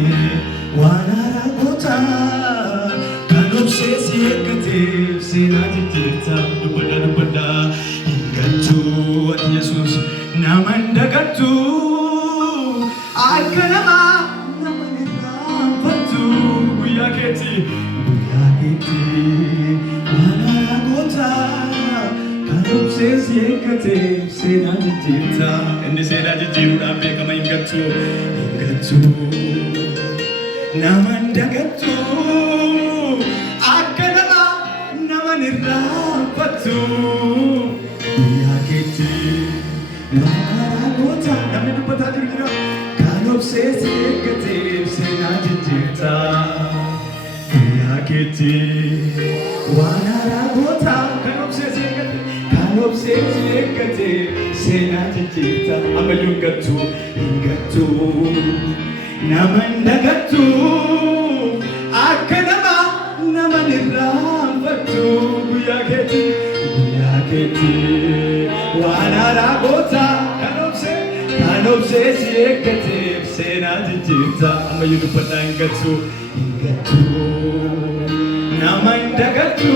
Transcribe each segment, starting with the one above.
وانا راكوتا كانوا بسيسي كتير سيناتي تيتا نبدا هنغتو يسوس نامن دغتو اكنما نامن رافتو ويا كيتي وانا راكوتا كانوا بسيسي كتير سيناتي تيتا اني سيناتي جيرو دابي كما هنغتو naman dagatu akanama naman irapatu yakiti naragota namin pata dirgira kanop se sekete senajita yakiti wanaragota kanop se sekete senajita amayungatu ingatu naman dagatu akanama naman irapatu yaketi wanaragota kanopse sikete senajita amayunu patangatu ingatu naman dagatu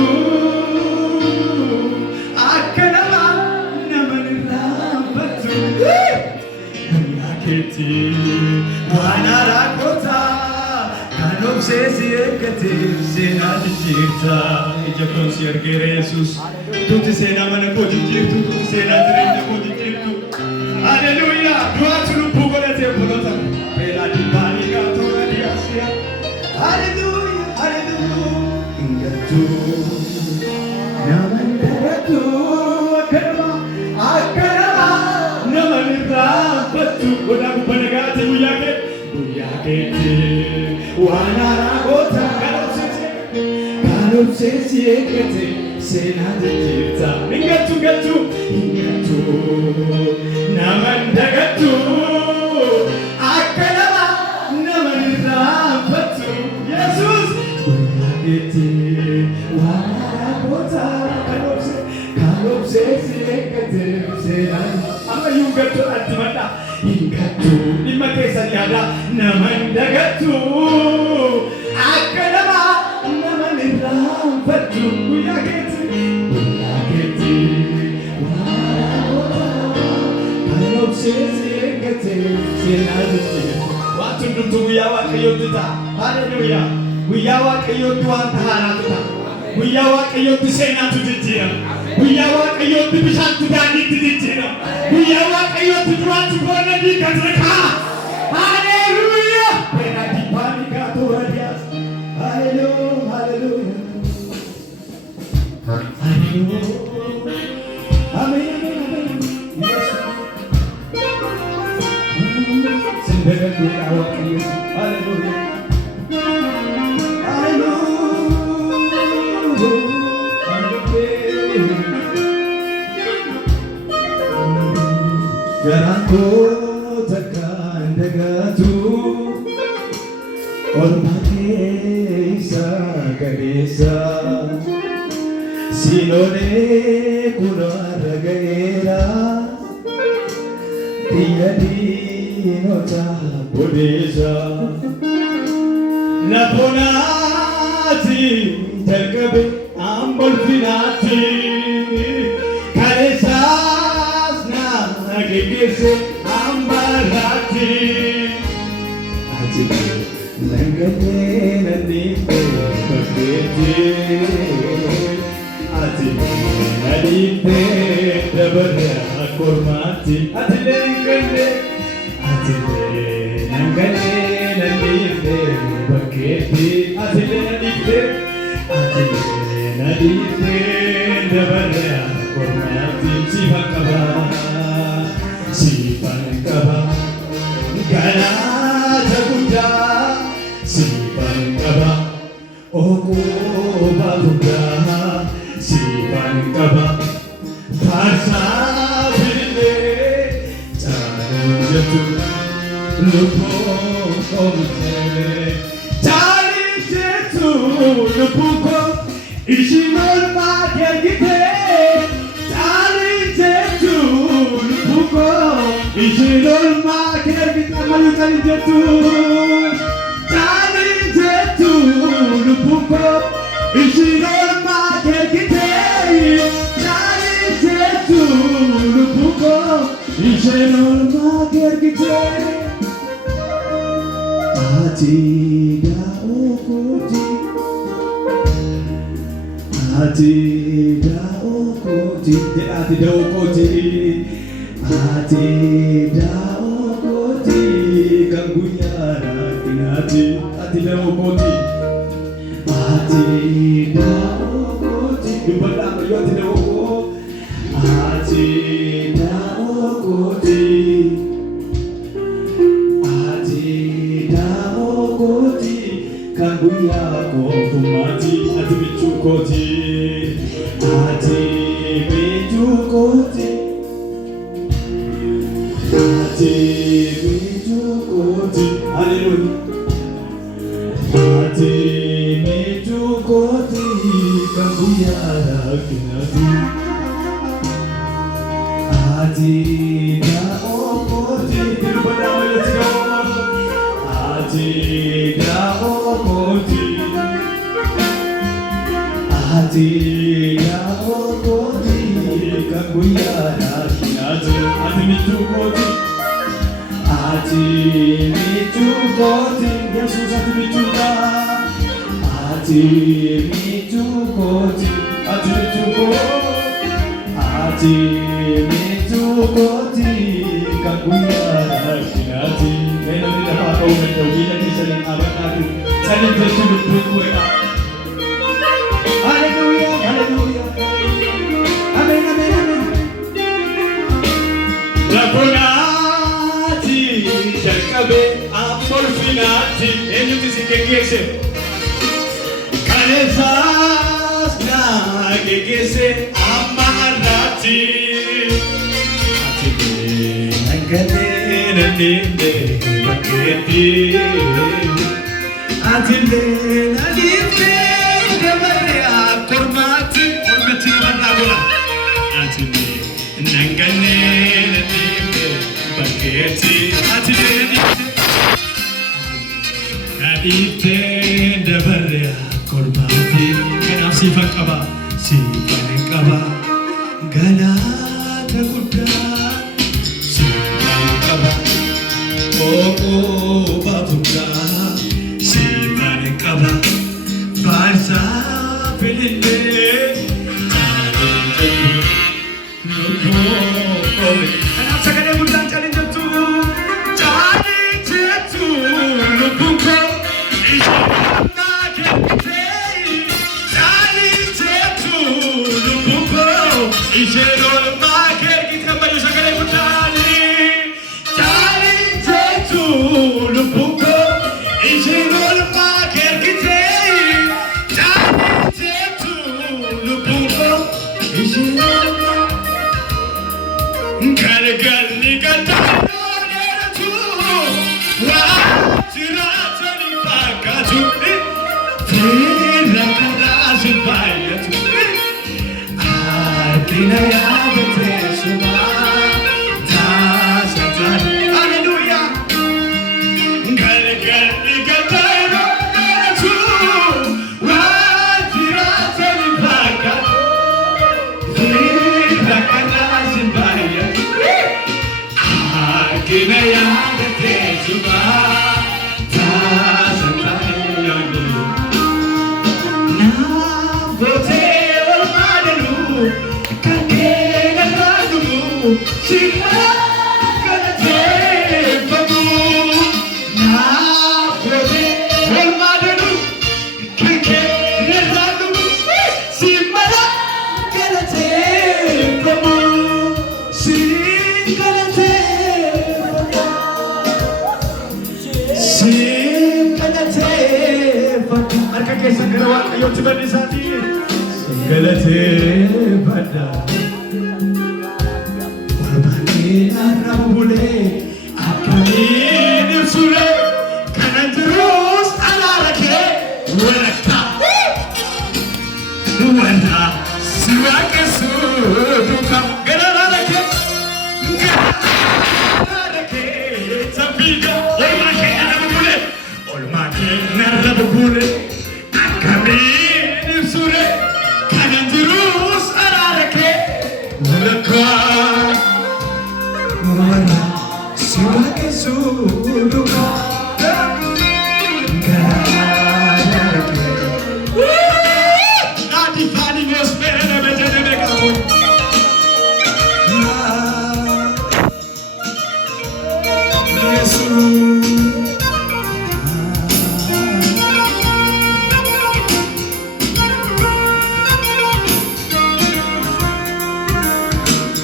akanama naman irapatu yaketi wanaragota kanopse sikete senajita ijabron siergere Jesus tutti sena mana kojijirtu tutti sena dirende kojijirtu haleluya duatu lubugolete bolota pela dibani gatora diasia haleluya haleluya ingatu naman dagatu akarama naman irapatu godagu panagate buyake wanaragota kanopse sikete senajita ingatu naman dagatu akanama naman irapatu Jesus yakiti wanaragota kanopse sikete senajita amayungatu atimata ingatu nimakesa nyada naman dagatu akanama naman irapatu yakiti kanopse sikete senajita watu ndugu yawa kayotita haleluya wiyawa kayotu antaharatuta wiyawa kayotu senatu jijira wiyawa kayotu bishantu dani jijira wiyawa kayotu duatu bona di katreka haleluya pena di panika toradias haleluya haleluya haleluya amen yes sembere wiyawa kayotu haleluya Jaranko takkan dagatu ormake isa gadesa sinone kunaragaera tiyadi nota bodesa naponati terkabe ambol finati kalesa Gese ambarati ajit langane nani pakete ajit nalite dabara kormati ajit langane nani pakete ajit nalite dabara kormati sibakaba Sipankaba Ganata Buddha Sipankaba Oko Babuddha Sipankaba Parsa Vile Janujatu Lupo Komte Janujatu Lupuko Ishinol Magergite Janujatu Lupuko Ishidol ma kina kita malu kali jatuh Ishenol magergite Atida okoti Atida okoti Atida okoti Atida okoti Kanguyara kinati Atida okoti Atida okoti Dubala mayo atida okoti Atida okoti Atida okoti Kanguya kotumati Atimichukoti Atimichukoti Atimichukoti Hallelujah Atimichukoti Kanguya kinati Atida okoti Dubala mayo atida Atida okoti Atida okoti Kanguyara kinati Atimichukoti Atimichukoti Yesus atimichuka Atimichukoti Atimichukoti Kanguyara kinati Meron din ako nagtawilan din sa rin abang natin sa rin sulod po na Hallelujah, Hallelujah Amen, Amen, Amen Lapunati Jalkabe Amorfinati Enyuti si kegese Kanesas na kegese Amarati Nande baketi atinde nalife devaria kormati nagola atinde nangane nande baketi atinde nalife devaria kormati kana sifan qaba gana takuda Oh, Babuka, Sivan Kaba, Barsa, Philippe, Loco, and I'm second able to challenge you to Charlie Tetu, Lupuko, is not Charlie Tetu, Lupuko, is it all market? It's a man who's a guy who Lupuko, Ishinol Makerkite, Charity Lupuko, Ishinol Karagali Katano, Tiratani Pakatu, Tirakarazi Bayatu, Adinayabate Suba, Tasatan, Hallelujah.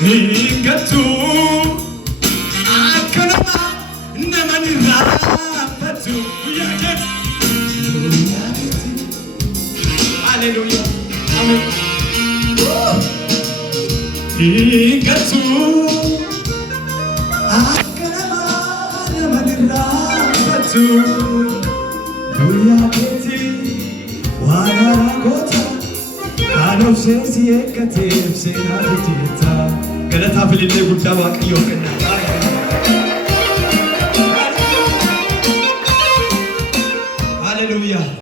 Hingatu Akanama Namanirapatu. Hallelujah. Amen. Hingatu Akanama Namanirapatu. Buyaketi Wanaragota Ano sesi ekate Senaditita Galata Filite Gudaba Kiyokana